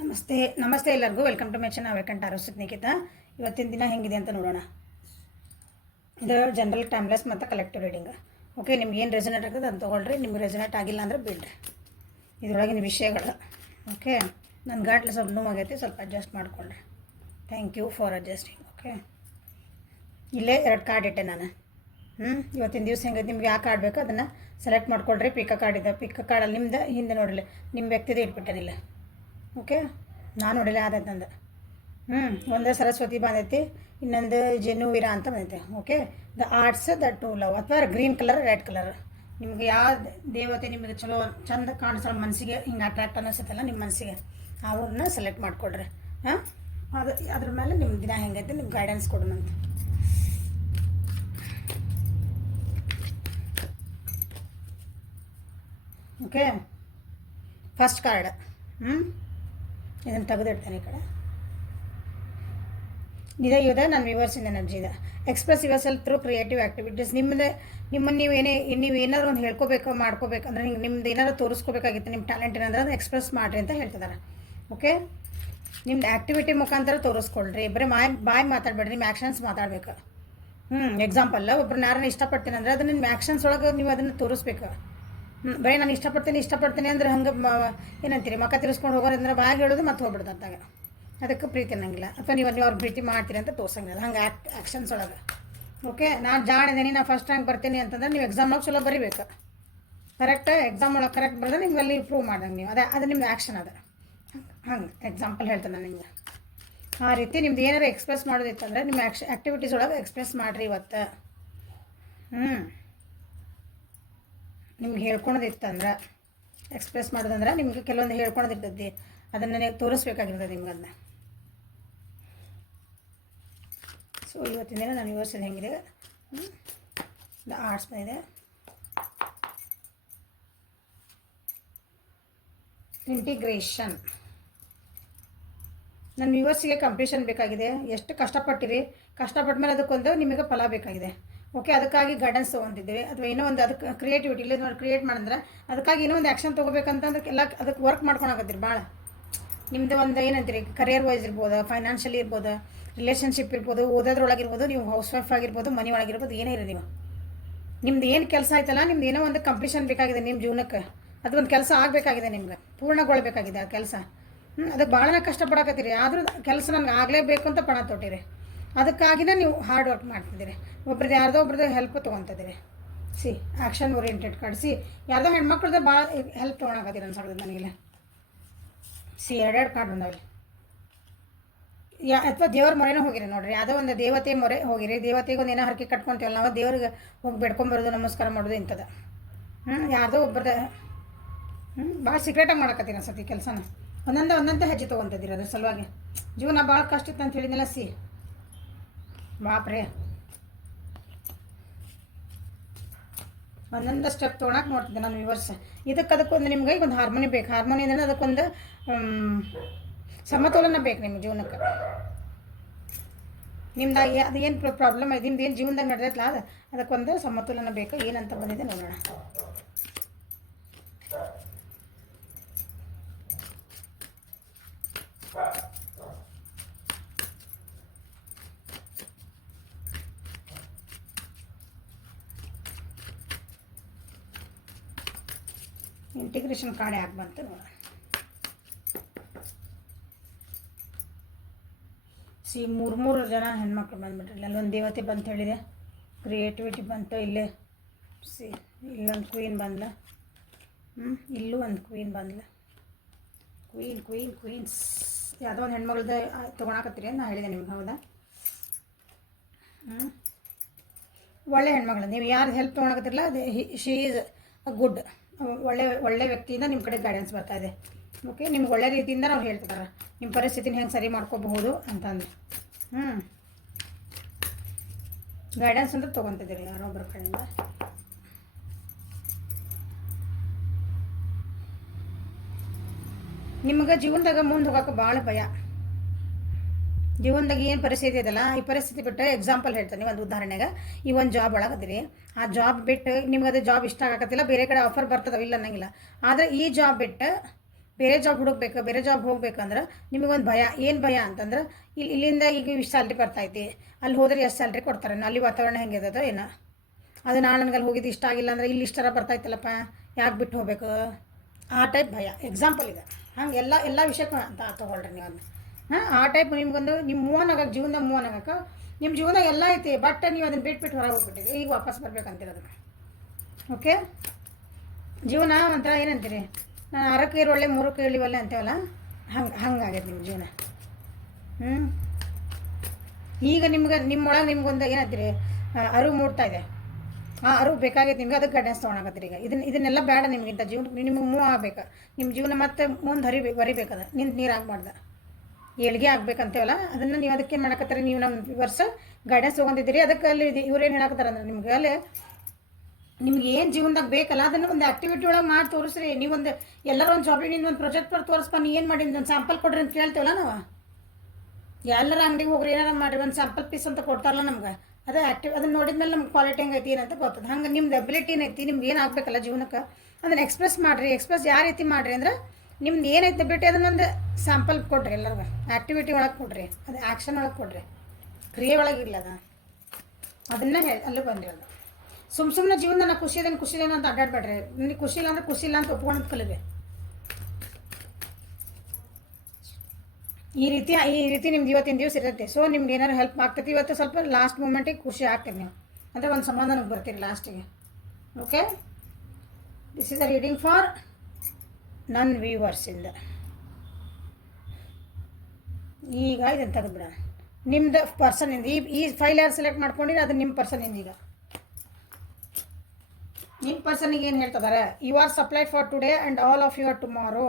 ನಮಸ್ತೆ ಎಲ್ಲರಿಗೂ welcome to my channel welcome ಆರೋಸಿತ್ ನಿಖಿತ. ಇವತ್ತಿನ ದಿನ ಹೆಂಗಿದೆ ಅಂತ ನೋಡೋಣ. ಇದು ಜನರಲ್ ಟೈಮ್ಲೆಸ್ ಮತ್ತು ಕಲೆಕ್ಟಿವ್ ರೀಡಿಂಗ್. ಓಕೆ, ನಿಮ್ಗೆ ಏನು ರೆಸನೇಟ್ ಆಗ್ತದೆ ಅದು ತೊಗೊಳ್ರಿ. ನಿಮ್ಗೆ ರೆಸನೇಟ್ ಆಗಿಲ್ಲ ಅಂದರೆ ಬಿಡ್ರಿ. ಇದರೊಳಗಿನ ವಿಷಯಗಳು ಓಕೆ. ನನ್ನ ಗಾಟ್ಲು ಸ್ವಲ್ಪ ನೋವಾಗೈತಿ, ಸ್ವಲ್ಪ ಅಡ್ಜಸ್ಟ್ ಮಾಡಿಕೊಳ್ಳ್ರಿ. Thank you for adjusting. Okay, ಇಲ್ಲೇ 2 ಕಾರ್ಡ್ ಇಟ್ಟೆ ನಾನು. ಇವತ್ತಿನ ದಿವಸ ಹೆಂಗೈತೆ, ನಿಮ್ಗೆ ಯಾವ ಕಾರ್ಡ್ ಬೇಕೋ ಅದನ್ನು ಸೆಲೆಕ್ಟ್ ಮಾಡ್ಕೊಳ್ರಿ. ಪಿಕ್ಕ ಕಾರ್ಡ್ ಇದೆ, ಪಿಕ್ಕ ಕಾರ್ಡಲ್ಲಿ ನಿಮ್ದು ಹಿಂದೆ ನೋಡಿಲ್ಲ, ನಿಮ್ಮ ವ್ಯಕ್ತಿದು ಇಟ್ಬಿಟ್ಟೇನಿಲ್ಲ. ಓಕೆ, ನಾನು ನೋಡಿಲ್ಲ ಆದತ್ತಂದು. ಒಂದು ಸರಸ್ವತಿ ಬಂದೈತಿ, ಇನ್ನೊಂದು ಜನುವೀರ ಅಂತ ಬಂದೈತೆ. Okay, the arts the to love, ಅಥವಾ ಗ್ರೀನ್ ಕಲರ್ ರೆಡ್ ಕಲರ್. ನಿಮ್ಗೆ ಯಾವ ದೇವತೆ ನಿಮಗೆ ಚಲೋ ಚಂದ ಕಾಣಿಸೋ ಮನಸ್ಸಿಗೆ ಹಿಂಗೆ ಅಟ್ರಾಕ್ಟ್ ಅನ್ನಿಸುತ್ತಲ್ಲ ನಿಮ್ಮ ಮನಸ್ಸಿಗೆ, ಅವ್ರನ್ನ ಸೆಲೆಕ್ಟ್ ಮಾಡಿಕೊಡ್ರಿ. ಅದ್ರ ಮೇಲೆ ನಿಮ್ಮ ದಿನ ಹೆಂಗೈತೆ ನಿಮ್ಗೆ ಗೈಡೆನ್ಸ್ ಕೊಡೋಣಂತ. Okay, first card. ಇದನ್ನು ತೆಗೆದಿಡ್ತೇನೆ ಈ ಕಡೆ. ಇದೆ ನನ್ನ ವ್ಯೂವರ್ಸಿಂದ ಎನರ್ಜಿ ಇದೆ. Express yourself through creative activities. ನಿಮ್ಮನ್ನು ನೀವು ಏನಾದ್ರು ಒಂದು ಹೇಳ್ಕೋಬೇಕು ಮಾಡ್ಕೋಬೇಕಂದ್ರೆ, ನಿಮ್ದು ಏನಾದ್ರು ತೋರಿಸ್ಕೋಬೇಕಾಗಿತ್ತು, ನಿಮ್ಮ ಟ್ಯಾಲೆಂಟ್ ಏನಾದ್ರೆ ಅದು ಎಕ್ಸ್ಪ್ರೆಸ್ ಮಾಡಿರಿ ಅಂತ ಹೇಳ್ತಿದ್ದಾರೆ. ಓಕೆ, ನಿಮ್ದು ಆ್ಯಕ್ಟಿವಿಟಿ ಮುಖಾಂತರ ತೋರಿಸ್ಕೊಳ್ರಿ. ಬರೀ ಬಾಯ್ ಮಾತಾಡಬೇಡ್ರಿ, ನಿಮ್ಮ ಆ್ಯಕ್ಷನ್ಸ್ ಮಾತಾಡಬೇಕು. ಎಕ್ಸಾಂಪಲ್, ಒಬ್ರನ್ನ ಯಾರನ್ನ ಇಷ್ಟಪಡ್ತೀನಿ ಅಂದರೆ ಅದನ್ನ ನಿಮ್ಮ ಆ್ಯಕ್ಷನ್ಸ್ ಒಳಗೆ ನೀವು ಅದನ್ನು ತೋರಿಸ್ಬೇಕು. ಬರೀ ನಾನು ಇಷ್ಟಪಡ್ತೀನಿ ಅಂದ್ರೆ ಹಂಗೆ ಏನಂತೀರಿ, ಮಕ್ಕ ತಿರ್ಸ್ಕೊಂಡು ಹೋಗೋದಂದ್ರೆ ಬಾಯಾಗ ಹೇಳೋದು ಮತ್ತೆ ಹೋಗ್ಬಿಡ್ದು ಅಂತಾಗ. ಅದಕ್ಕೆ ಪ್ರೀತಿ ಅನ್ನಂಗಿಲ್ಲ. ಅಥವಾ ನೀವು ಅವ್ರು ಪ್ರೀತಿ ಮಾಡ್ತೀರಿ ಅಂತ ತೋರ್ಸಂಗಿಲ್ಲ, ಹಂಗೆ ಆ್ಯಕ್ಷನ್ಸ್ ಒಳಗೆ. ಓಕೆ, ನಾನು ಜಾಣಿದ್ದೀನಿ, ನಾನು ಫಸ್ಟ್ ರ್ಯಾಂಕ್ ಬರ್ತೀನಿ ಅಂತಂದ್ರೆ ನೀವು ಎಕ್ಸಾಮ್ ಒಳಗೆ ಚಲೋ ಬರೀಬೇಕು. ಕರೆಕ್ಟ್ ಎಕ್ಸಾಮ್ ಒಳಗೆ ಕರೆಕ್ಟ್ ಬರೆದ್ರೆ ನಿಮ್ಗೆ ಅಲ್ಲಿ ಪ್ರೂವ್ ಮಾಡ್ದಂಗೆ ನೀವು ಅದು ನಿಮ್ದು ಆ್ಯಕ್ಷನ್ ಅದ. ಹಂಗೆ ಎಕ್ಸಾಂಪಲ್ ಹೇಳ್ತೇನೆ ನಾನು ನಿಮ್ಗೆ. ಆ ರೀತಿ ನಿಮ್ದು ಏನಾರು ಎಕ್ಸ್ಪ್ರೆಸ್ ಮಾಡೋದಿತ್ತಂದ್ರೆ ನಿಮ್ಮ ಆ್ಯಕ್ಟಿವಿಟೀಸ್ ಒಳಗೆ ಎಕ್ಸ್ಪ್ರೆಸ್ ಮಾಡಿರಿ ಇವತ್ತು. ನಿಮ್ಗೆ ಹೇಳ್ಕೊಳೋದಿತ್ತಂದ್ರೆ ಎಕ್ಸ್ಪ್ರೆಸ್ ಮಾಡೋದಂದ್ರೆ ನಿಮ್ಗೆ ಕೆಲವೊಂದು ಹೇಳ್ಕೊಳೋದಿರ್ತದೆ, ಅದನ್ನು ನೀವು ತೋರಿಸ್ಬೇಕಾಗಿರ್ತದೆ ನಿಮ್ಗೆ ಅದನ್ನ. ಸೊ ಇವತ್ತಿನ ದಿನ ನಾನು ವ್ಯೂವರ್ಸ್ ಹೆಂಗಿದೆ, ಆರ್ಟ್ಸ್ ಇದೆ, ಇಂಟಿಗ್ರೇಷನ್. ನನ್ನ ವ್ಯೂವರ್ಸಿಗೆ ಕಂಪ್ಲೀಷನ್ ಬೇಕಾಗಿದೆ. ಎಷ್ಟು ಕಷ್ಟಪಟ್ಟಿರಿ, ಕಷ್ಟಪಟ್ಟ ಮೇಲೆ ಅದಕ್ಕೊಂದು ನಿಮಗೆ ಫಲ ಬೇಕಾಗಿದೆ. ಓಕೆ, ಅದಕ್ಕಾಗಿ ಗೈಡೆನ್ಸ್ ತೊಗೊತಿದ್ದೀವಿ. ಅಥವಾ ಏನೋ ಒಂದು ಅದಕ್ಕೆ ಕ್ರಿಯೇಟಿವಿಟಿ ಇಲ್ಲಿ ನೋಡಿ ಕ್ರಿಯೇಟ್ ಮಾಡಿದ್ರೆ ಅದಕ್ಕಾಗಿ ಏನೋ ಒಂದು ಆ್ಯಕ್ಷನ್ ತೊಗೋಬೇಕಂತಂದ್ರೆ ಎಲ್ಲ ಅದಕ್ಕೆ ವರ್ಕ್ ಮಾಡ್ಕೊಳಕತ್ತೀರಿ ಭಾಳ. ನಿಮ್ಮದು ಒಂದು ಏನಂತೀರಿ, ಕರಿಯರ್ ವೈಸ್ ಇರ್ಬೋದು, ಫೈನಾನ್ಷಿಯಲಿ ಇರ್ಬೋದು, ರಿಲೇಷನ್ಶಿಪ್ ಇರ್ಬೋದು, ಓದೋದ್ರೊಳಗಿರ್ಬೋದು, ನೀವು ಹೌಸ್ ವೈಫ್ ಆಗಿರ್ಬೋದು, ಮನೆ ಒಳಗಿರ್ಬೋದು, ಏನೇ ಇರಿ ನೀವು. ನಿಮ್ದು ಏನು ಕೆಲಸ ಆಯ್ತಲ್ಲ, ನಿಮ್ದು ಏನೋ ಒಂದು ಕಂಪ್ಲೀಷನ್ ಬೇಕಾಗಿದೆ ನಿಮ್ಮ ಜೀವನಕ್ಕೆ. ಅದು ಒಂದು ಕೆಲಸ ಆಗಬೇಕಾಗಿದೆ, ನಿಮ್ಗೆ ಪೂರ್ಣಗೊಳ್ಬೇಕಾಗಿದೆ ಆ ಕೆಲಸ. ಅದಕ್ಕೆ ಭಾಳನೇ ಕಷ್ಟಪಡಕತ್ತೀರಿ, ಆದರೂ ಕೆಲಸ ನನಗೆ ಆಗಲೇಬೇಕು ಅಂತ ಪಣ ತೊಟ್ಟಿರಿ. ಅದಕ್ಕಾಗಿನೇ ನೀವು ಹಾರ್ಡ್ ವರ್ಕ್ ಮಾಡ್ತಿದ್ದೀರಿ. ಒಬ್ರದ್ದು ಯಾರ್ದೋ ಒಬ್ರದ್ದು ಹೆಲ್ಪ್ ತೊಗೊತಿದ್ದೀರಿ. ಆ್ಯಕ್ಷನ್ ಓರಿಯೆಂಟೆಡ್ ಕಳಿಸಿ ಯಾರ್ದೋ ಹೆಣ್ಮಕ್ಳದ್ದು ಭಾಳ ಹೆಲ್ಪ್ ತೊಗೊಳಕತ್ತೀರಿ ಅನ್ಸೋದು ನನಗಿಲ್ಲ. ಎರಡೆರಡು ಕಾರ್ಡ್ ಬಂದಾವಲ್ಲಿ. ಅಥವಾ ದೇವ್ರ ಮೊರೆನೂ ಹೋಗಿರಿ ನೋಡ್ರಿ, ಯಾವುದೋ ಒಂದು ದೇವತೆ ಮೊರೆ ಹೋಗಿರಿ. ದೇವತೆಗೆ ಒಂದು ಏನೋ ಹರಕೆ ಕಟ್ಕೊತೀವಲ್ಲ ನಾವು, ದೇವ್ರಿಗೆ ಹೋಗಿ ಬೆಡ್ಕೊಂಬರೋದು, ನಮಸ್ಕಾರ ಮಾಡೋದು ಇಂಥದ್ದು. ಯಾರ್ದೋ ಒಬ್ಬರದ ಭಾಳ ಸೀಕ್ರೆಟಾಗಿ ಮಾಡಕತ್ತೀನಿ ಅನ್ಸತಿ ಕೆಲಸನ. ಒಂದೊಂದೇ ಹೆಜ್ಜೆ ತೊಗೊತಿದ್ದೀರಿ ಅದ್ರ ಸಲುವಾಗಿ. ಜೀವನ ಭಾಳ ಕಷ್ಟ ಇತ್ತು ಅಂತ ಹೇಳಿದ್ನಲ್ಲ. ಬಾಪ್ರೆ, ಒಂದೊಂದು ಸ್ಟೆಪ್ ತೊಗೊಳಕ್ಕೆ ನೋಡ್ತಿದ್ದೆ ನಾನು ವ್ಯೂವರ್ಸ್. ಅದಕ್ಕೊಂದು ನಿಮ್ಗೆ ಈಗ ಒಂದು ಹಾರ್ಮೋನಿ ಬೇಕು. ಹಾರ್ಮೋನಿ ಅಂದರೆ ಅದಕ್ಕೊಂದು ಸಮತೋಲನ ಬೇಕು ನಿಮ್ಮ ಜೀವನಕ್ಕೆ. ನಿಮ್ದು ಅದೇನು ಪ್ರಾಬ್ಲಮ್ ಇದೆ, ನಿಮ್ದು ಏನು ಜೀವನದಾಗ ನಡೆದೈತಲ್ಲ ಅದಕ್ಕೊಂದು ಸಮತೋಲನ ಬೇಕು. ಏನಂತ ಬಂದಿದೆ ನೋಡೋಣ. ಇಂಟಿಗ್ರೇಷನ್ ಕಾರ್ಡ್ ಯಾಕೆ ಬಂತು ನೋಡೋಣ. ಮೂರು ಜನ ಹೆಣ್ಮಕ್ಳು ಬಂದುಬಿಟ್ರಿ. ಅಲ್ಲೊಂದು ದೇವತೆ ಬಂತು ಹೇಳಿದೆ, ಕ್ರಿಯೇಟಿವಿಟಿ ಬಂತು. ಇಲ್ಲೇ ಇಲ್ಲೊಂದು ಕ್ವೀನ್ ಬಂದ್ಲ. ಇಲ್ಲೂ ಒಂದು ಕ್ವೀನ್ ಬಂದ್ಲ. ಕ್ವೀನ್ಸ್ ಯಾವುದೋ ಒಂದು ಹೆಣ್ಮಗ್ಳದ್ದು ತೊಗೊಳಕತ್ತೀರಿ ಅಂತ ನಾನು ಹೇಳಿದೆ ನಿಮ್ಗೆ. ಹೌದಾ? ಒಳ್ಳೆ ಹೆಣ್ಮಗಳು. ನೀವು ಯಾರು ಹೆಲ್ಪ್ ತೊಗೊಳಕತ್ತಿರಲ್ಲ, ಅದು ಶಿ ಈಸ್ ಅ ಗುಡ್. ಒಳ್ಳೆ ವ್ಯಕ್ತಿಯಿಂದ ನಿಮ್ಮ ಕಡೆ ಗೈಡೆನ್ಸ್ ಬರ್ತಾ ಇದೆ. ಓಕೆ, ನಿಮ್ಗೆ ಒಳ್ಳೆ ರೀತಿಯಿಂದ ನಾವು ಹೇಳ್ತಿದ್ದಾರೆ ನಿಮ್ಮ ಪರಿಸ್ಥಿತಿನ ಹೆಂಗೆ ಸರಿ ಮಾಡ್ಕೋಬಹುದು ಅಂತಂದು. ಗೈಡೆನ್ಸ್ ಅಂತ ತೊಗೊತಿದ್ದೀರಿ ಯಾರೊಬ್ಬರ ಕಡೆಯಿಂದ. ನಿಮಗೆ ಜೀವನದಾಗ ಮುಂದೆ ಹೋಗೋಕೆ ಭಾಳ ಭಯ. ಜೀವನದಾಗ ಏನು ಪರಿಸ್ಥಿತಿ ಇದೆಯಲ್ಲ, ಈ ಪರಿಸ್ಥಿತಿ ಬಿಟ್ಟು ಎಕ್ಸಾಂಪಲ್ ಹೇಳ್ತೀನಿ. ಒಂದು ಉದಾಹರಣೆಗೆ, ಈ ಒಂದು ಜಾಬ್ ಒಳಗದಿರಿ, ಆ ಜಾಬ್ ಬಿಟ್ಟು ನಿಮ್ಗೆ ಅದು ಜಾಬ್ ಇಷ್ಟ ಆಗಕತ್ತಿಲ್ಲ, ಬೇರೆ ಕಡೆ ಆಫರ್ ಬರ್ತದವಿಲ್ಲ ಅನ್ನಂಗಿಲ್ಲ. ಆದರೆ ಈ ಜಾಬ್ ಬಿಟ್ಟು ಬೇರೆ ಜಾಬ್ ಹುಡುಕ್ಬೇಕು, ಬೇರೆ ಜಾಬ್ ಹೋಗ್ಬೇಕಂದ್ರೆ ನಿಮಗೊಂದು ಭಯ. ಏನು ಭಯ ಅಂತಂದ್ರೆ ಇಲ್ಲಿಂದ ಈಗ ಇಷ್ಟು ಸ್ಯಾಲ್ರಿ ಬರ್ತೈತಿ, ಅಲ್ಲಿ ಹೋದ್ರೆ ಎಷ್ಟು ಸ್ಯಾಲ್ರಿ ಕೊಡ್ತಾರೆ, ಅಲ್ಲಿ ವಾತಾವರಣ ಹೆಂಗಿರ್ತದೋ ಏನೋ, ಅದು ನಾನು ನನಗೆ ಅಲ್ಲಿ ಹೋಗಿದ್ದು ಇಷ್ಟ ಆಗಿಲ್ಲ ಅಂದ್ರೆ ಇಲ್ಲಿ ಇಷ್ಟರ ಬರ್ತೈತಲ್ಲಪ್ಪ, ಯಾಕೆ ಬಿಟ್ಟು ಹೋಗ್ಬೇಕು, ಆ ಟೈಪ್ ಭಯ. ಎಕ್ಸಾಂಪಲ್ ಇದೆ, ಹಂಗೆ ಎಲ್ಲ ವಿಷಯಕ್ಕೂ ಅಂತ ತೊಗೊಳ್ರಿ ನೀವು ಅದನ್ನ. ಆ ಟೈಪ್ ನಿಮ್ಗೊಂದು ನಿಮ್ಮ ಮೂವನ್ ಆಗಕ್ಕೆ, ಜೀವನದಾಗ ಮೂವನ್ ಆಗಕ್ಕೆ, ನಿಮ್ಮ ಜೀವನದಾಗ ಎಲ್ಲ ಐತಿ, ಬಟ್ ನೀವು ಅದನ್ನು ಬಿಟ್ಬಿಟ್ಟು ಹೊರಗೆ ಹೋಗ್ಬಿಟ್ಟಿರಿ, ಈಗ ವಾಪಸ್ ಬರ್ಬೇಕಂತಿರೋದಕ್ಕೆ. ಓಕೆ, ಜೀವನ ಒಂಥರ ಏನಂತೀರಿ, ನಾನು 6ಕ್ಕೆ ಇರೋಳ್ಳೆ 3ಕ್ಕೆ ಇಳಿವಲ್ಲೆ ಅಂತೇವಲ್ಲ, ಹಂಗಾಗೈತೆ ನಿಮ್ಮ ಜೀವನ. ಈಗ ನಿಮ್ಮೊಳಗೆ ನಿಮ್ಗೊಂದು ಏನಂತೀರಿ, ಅರಿವು ಮೂಡ್ತಾ ಇದೆ. ಆ ಅರಿವು ಬೇಕಾಗೈತೆ ನಿಮ್ಗೆ, ಅದಕ್ಕೆ ಗೈಡೆನ್ಸ್ ತೊಗೊಳಕತ್ತೀರಿ. ಈಗ ಇದನ್ನೆಲ್ಲ ಬೇಡ ನಿಮಗಿಂತ ಜೀವನ, ನಿಮಗೆ ಮೂವ್ ಆಗ್ಬೇಕು, ನಿಮ್ಮ ಜೀವನ ಮತ್ತೆ ಮುಂದೆ ಬರಿಬೇಕದ, ನೀರು ಆಗ್ಬಾರ್ದು, ಏಳಿಗೆ ಆಗ್ಬೇಕಂತೇವಲ್ಲ, ಅದನ್ನು ನೀವು ಅದಕ್ಕೆ ಏನು ಮಾಡಕತ್ತೀರಿ, ನೀವು ನಮ್ಮ ವರ್ಷ ಗೈಡೆನ್ಸ್ ತೊಗೊಂಡಿದ್ದೀರಿ. ಅದಕ್ಕೆ ಅಲ್ಲಿ ಇವ್ರೇನು ಹೇಳಕತ್ತಾರೆ ಅಂದ್ರೆ ನಿಮ್ಗೆ ಅಲ್ಲಿ ನಿಮ್ಗೆ ಏನು ಜೀವನದಾಗ ಬೇಕಲ್ಲ ಅದನ್ನು ಒಂದು ಆ್ಯಕ್ಟಿವಿಟಿ ಒಳಗೆ ಮಾಡಿ ತೋರಿಸ್ರಿ. ನೀವೊಂದು ಎಲ್ಲರೂ ಒಂದು ಜಾಬಿನಿಂದ ಒಂದು ಪ್ರಾಜೆಕ್ಟ್ ಮಾಡಿ ತೋರಿಸ್ಕೊಂಡು ಏನು ಮಾಡಿ ಒಂದು ಸ್ಯಾಂಪಲ್ ಕೊಡ್ರಿ ಅಂತ ಕೇಳ್ತೇವಲ್ಲ ನಾವು. ಎಲ್ಲರ ಅಂಗಡಿಗೆ ಹೋಗ್ರಿ, ಏನಾರ ಮಾಡಿರಿ, ಒಂದು ಸ್ಯಾಂಪಲ್ ಪೀಸ್ ಅಂತ ಕೊಡ್ತಾರಲ್ಲ ನಮ್ಗೆ, ಅದು ಅದನ್ನು ನೋಡಿದ್ಮೇಲೆ ನಮ್ಗೆ ಕ್ವಾಲಿಟಿ ಹೆಂಗೈತಿ ಏನಂತ ಗೊತ್ತದ. ಹಂಗೆ ನಿಮ್ದು ಅಬಿಲಿಟಿ ಏನೈತಿ, ನಿಮ್ಗೆ ಏನು ಆಗಬೇಕಲ್ಲ ಜೀವನಕ್ಕೆ, ಅದನ್ನು ಎಕ್ಸ್ಪ್ರೆಸ್ ಮಾಡಿರಿ. ಎಕ್ಸ್ಪ್ರೆಸ್ ಯಾವ ರೀತಿ ಮಾಡಿರಿ ಅಂದ್ರೆ, ನಿಮ್ದು ಏನೈತೆ ಅಬಿಲಿಟಿ ಅದನ್ನೊಂದು ಸ್ಯಾಂಪಲ್ ಕೊಡ್ರಿ, ಎಲ್ಲರಿಗೂ ಆ್ಯಕ್ಟಿವಿಟಿ ಒಳಗೆ ಕೊಡ್ರಿ, ಅದು ಆ್ಯಕ್ಷನ್ ಒಳಗೆ ಕೊಡ್ರಿ, ಕ್ರಿಯೆ ಒಳಗಿಲ್ಲ ಅದನ್ನು ಅಲ್ಲೂ ಬಂದಿರೋದು. ಸುಮ್ಮನೆ ಜೀವನ ನಾನು ಖುಷಿ ಇದೇನು ಅಂತ ಅಡ್ಡಾಡ್ಬೇಡ್ರಿ. ನಿಮಗೆ ಖುಷಿ ಇಲ್ಲ ಅಂದ್ರೆ ಖುಷಿ ಇಲ್ಲ ಅಂತ ಒಪ್ಕೊಂಡು ಕಲಿರಿ. ಈ ರೀತಿ ನಿಮ್ದು ಇವತ್ತಿನ ದಿವಸ ಇರುತ್ತೆ. ಸೊ ನಿಮ್ಗೆ ಏನಾರು ಹೆಲ್ಪ್ ಆಗ್ತೈತಿ. ಇವತ್ತು ಸ್ವಲ್ಪ ಲಾಸ್ಟ್ ಮೂಮೆಂಟಿಗೆ ಖುಷಿ ಆಗ್ತೀರಿ ನೀವು, ಅಂದರೆ ಒಂದು ಸಮಾಧಾನಕ್ಕೆ ಬರ್ತೀರಿ ಲಾಸ್ಟಿಗೆ. Okay, this is a reading for ನನ್ನ ವ್ಯೂವರ್ಸಿಂದ. ಈಗ ಇದನ್ನು ತೆಗೆದುಬಿಡ, ನಿಮ್ದು ಪರ್ಸನಿಂದ ಈ ಫೈಲ್ ಯಾರು ಸೆಲೆಕ್ಟ್ ಮಾಡ್ಕೊಂಡಿರಿ ಅದು ನಿಮ್ಮ ಪರ್ಸನಿಂದ. ಈಗ ನಿಮ್ಮ ಪರ್ಸನಿಗೆ ಏನು ಹೇಳ್ತಿದ್ದಾರೆ, you are supplied for today and all of you are tomorrow.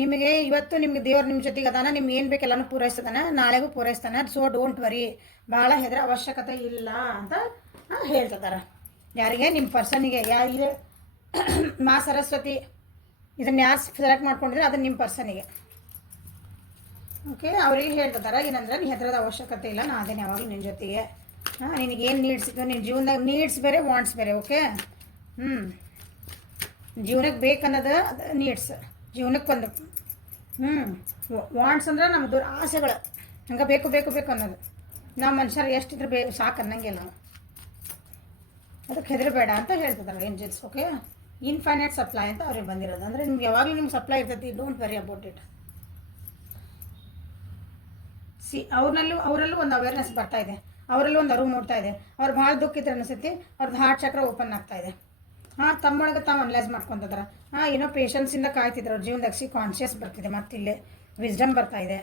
ನಿಮಗೆ ಇವತ್ತು ನಿಮ್ಗೆ ದೇವ್ರು ನಿಮ್ಮ ಜೊತೆಗೆ ಅದಾನ, ನಿಮ್ಗೆ ಏನು ಬೇಕೆಲ್ಲನೂ ಪೂರೈಸ್ತಾನೆ, ನಾಳೆಗೂ ಪೂರೈಸ್ತಾನೆ. ಸೊ ಡೋಂಟ್ ವರಿ, ಭಾಳ ಹೆದರ ಅವಶ್ಯಕತೆ ಇಲ್ಲ ಅಂತ ಹೇಳ್ತಿದ್ದಾರೆ. ಯಾರಿಗೆ? ನಿಮ್ಮ ಪರ್ಸನಿಗೆ. ಇದು ಮಾ ಸರಸ್ವತಿ ಇದನ್ನು ಯಾರು ಸೆಲೆಕ್ಟ್ ಮಾಡ್ಕೊಂಡಿದ್ರೆ ಅದು ನಿಮ್ಮ ಪರ್ಸನಿಗೆ. ಓಕೆ, ಅವ್ರಿಗೆ ಹೇಳ್ತಿದ್ದಾರೆ ಏನಂದ್ರೆ, ನೀ ಹೆದರದ ಅವಶ್ಯಕತೆ ಇಲ್ಲ, ನಾ ಅದೇನು ಯಾವಾಗಲೂ ನಿನ್ನ ಜೊತೆಗೆ. ನಿನಗೇನು ನೀಡ್ಸ್ ಇತ್ತು ನಿನ್ನ ಜೀವನದಾಗ, ನೀಡ್ಸ್ ಬೇರೆ ವಾಂಟ್ಸ್ ಬೇರೆ. ಓಕೆ, ಜೀವನಕ್ಕೆ ಬೇಕನ್ನೋದು ಅದು ನೀಡ್ಸ್, ಜೀವನಕ್ಕೆ ಒಂದು ವಾಂಟ್ಸ್ ಅಂದ್ರೆ ನಮ್ಮ ದೂರ ಆಸೆಗಳು, ಹಂಗೆ ಬೇಕು ಬೇಕು ಬೇಕು ಅನ್ನೋದು. ನಾವು ಮನುಷ್ಯರು ಎಷ್ಟಿದ್ರೆ ಸಾಕು ಅನ್ನಂಗಿಲ್ಲ ನಾವು, ಅದಕ್ಕೆ ಹೆದರಬೇಡ ಅಂತ ಹೇಳ್ತಿದ್ದಾರೆ ಏಂಜಲ್ಸ್. ಓಕೆ, ಇನ್ಫೈನೈಟ್ ಸಪ್ಲೈ ಅಂತ ಅವ್ರಿಗೆ ಬಂದಿರೋದು. ಅಂದರೆ ನಿಮ್ಗೆ ಯಾವಾಗಲೂ ನಿಮ್ಗೆ ಸಪ್ಲೈ ಇರ್ತೈತಿ, ಡೋಂಟ್ ವರಿ ಅಬೌಟ್ ಇಟ್. ಅವರಲ್ಲೂ ಒಂದು ಅವೇರ್ನೆಸ್ ಬರ್ತಾ ಇದೆ, ಅವರಲ್ಲೂ ಒಂದು ಅರಿವು ಮೂಡ್ತಾ ಇದೆ. ಅವ್ರು ಭಾಳ ದುಃಖ ಇದ್ರೆ ಅನಿಸುತ್ತೆ, ಅವ್ರದ್ದು ಹಾರ್ಟ್ ಚಕ್ರ ಓಪನ್ ಆಗ್ತಾ ಇದೆ. ತಮ್ಮೊಳಗೆ ತಾವು ಅನಲೈಸ್ ಮಾಡ್ಕೊತಿದ್ದಾರೆ. ಏನೋ ಪೇಷನ್ಸಿಂದ ಕಾಯ್ತಿದ್ರು, ಅವ್ರ ಜೀವನದಾಗ ಕಾನ್ಷಿಯಸ್ ಬರ್ತಿದೆ, ಮತ್ತು ಇಲ್ಲೇ ವಿಸ್ಡಮ್ ಬರ್ತಾ ಇದೆ.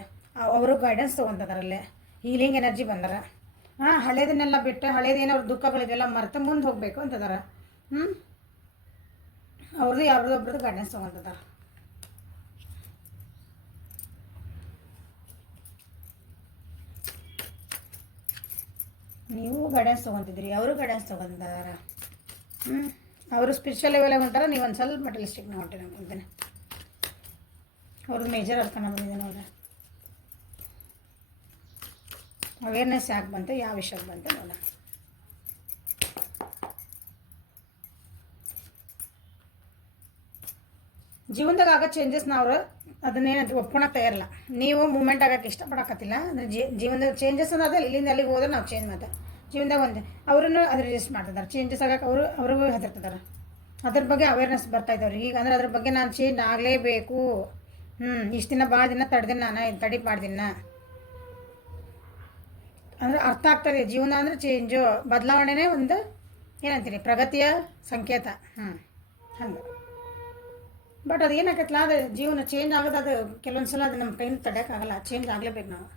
ಅವರು ಗೈಡೆನ್ಸ್ ತೊಗೊತಿದಾರಲ್ಲೇ, ಹೀಲಿಂಗ್ ಎನರ್ಜಿ ಬಂದಾರ. ಹಳೇದನ್ನೆಲ್ಲ ಬಿಟ್ಟು, ಹಳೇದೇನೋ ಅವ್ರ ದುಃಖಗಳಿದೆಲ್ಲ ಮರೆತು ಮುಂದೆ ಹೋಗಬೇಕು ಅಂತದಾರ. ಅವ್ರದ್ದು ಯಾವ್ದೊಬ್ರದ್ದು ಗೈಡೆನ್ಸ್ ತೊಗೊತಿದ್ದಾರೆ. ನೀವು ಗೈಡೆನ್ಸ್ ತೊಗೊತಿದ್ರಿ, ಅವರು ಗೈಡೆನ್ಸ್ ತೊಗೊತಿದ್ದಾರೆ. ಅವರು ಸ್ಪಿರಿಚುವಲ್ ಲೆವೆಲಾಗ ಹೊಂಟಾರ, ನೀವು ಒಂದು ಸ್ವಲ್ಪ ಮೆಟಲಿಸ್ಟಿಕ್ನ ಹೊಂಟೆ ಅಂತೀನಿ. ಅವ್ರದ್ದು ಮೇಜರ್ ಅರ್ಥ ಬಂದಿದ್ದೇನೆ. ಅವ್ರ ಅವೇರ್ನೆಸ್ ಯಾಕೆ ಬಂತು, ಯಾವ ವಿಷಯಕ್ಕೆ ಬಂತು ನೋಡ. ಜೀವನದಾಗ ಆಗೋ ಚೇಂಜಸ್ನ ಅವರು ಅದನ್ನೇನಂತ ಒಪ್ಕೊಳಕ್ಕೆ ತಯಾರಿಲ್ಲ. ನೀವು ಮೂಮೆಂಟ್ ಆಗೋಕ್ಕೆ ಇಷ್ಟಪಡಕತ್ತಿಲ್ಲ ಅಂದರೆ ಜೀವನದ ಚೇಂಜಸ್ ಅನ್ನೋದು ಇಲ್ಲಿಂದ ಅಲ್ಲಿಗೆ ಹೋದ್ರೆ ನಾವು ಚೇಂಜ್ ಮಾತ್ರ ಜೀವನದಾಗ ಒಂದು ಅವರನ್ನು ಅದು ರಿಜಿಸ್ಟ್ ಮಾಡ್ತಿದ್ದಾರೆ. ಚೇಂಜಸ್ ಆಗಕ್ಕೆ ಅವ್ರಿಗೂ ಹೆದರ್ತಿದ್ದಾರೆ. ಅದ್ರ ಬಗ್ಗೆ ಅವೇರ್ನೆಸ್ ಬರ್ತಾಯಿದೆ ಅವ್ರಿಗೆ. ಈಗ ಅಂದರೆ ಅದ್ರ ಬಗ್ಗೆ ನಾನು ಚೇಂಜ್ ಆಗಲೇಬೇಕು, ಇಷ್ಟು ದಿನ ಭಾಳ ದಿನ ತಡೆದಿನ ನಾನು ತಡಿ ಮಾಡ್ದಿನ ಅಂದರೆ ಅರ್ಥ ಆಗ್ತದೆ. ಜೀವನ ಅಂದರೆ ಚೇಂಜು, ಬದಲಾವಣೆನೇ ಒಂದು ಏನಂತೀನಿ ಪ್ರಗತಿಯ ಸಂಕೇತ. ಹಂಗೆ ಬಟ್ ಅದು ಏನಾಗತ್ತಲ್ಲ, ಅದು ಜೀವನ ಚೇಂಜ್ ಆಗೋದು. ಅದು ಕೆಲವೊಂದು ಸಲ ಅದು ನಮ್ಮ ಕೈಯಿಂದ ತಡೆಯೋಕ್ಕಾಗಲ್ಲ, ಚೇಂಜ್ ಆಗಲೇಬೇಕು. ನಾವು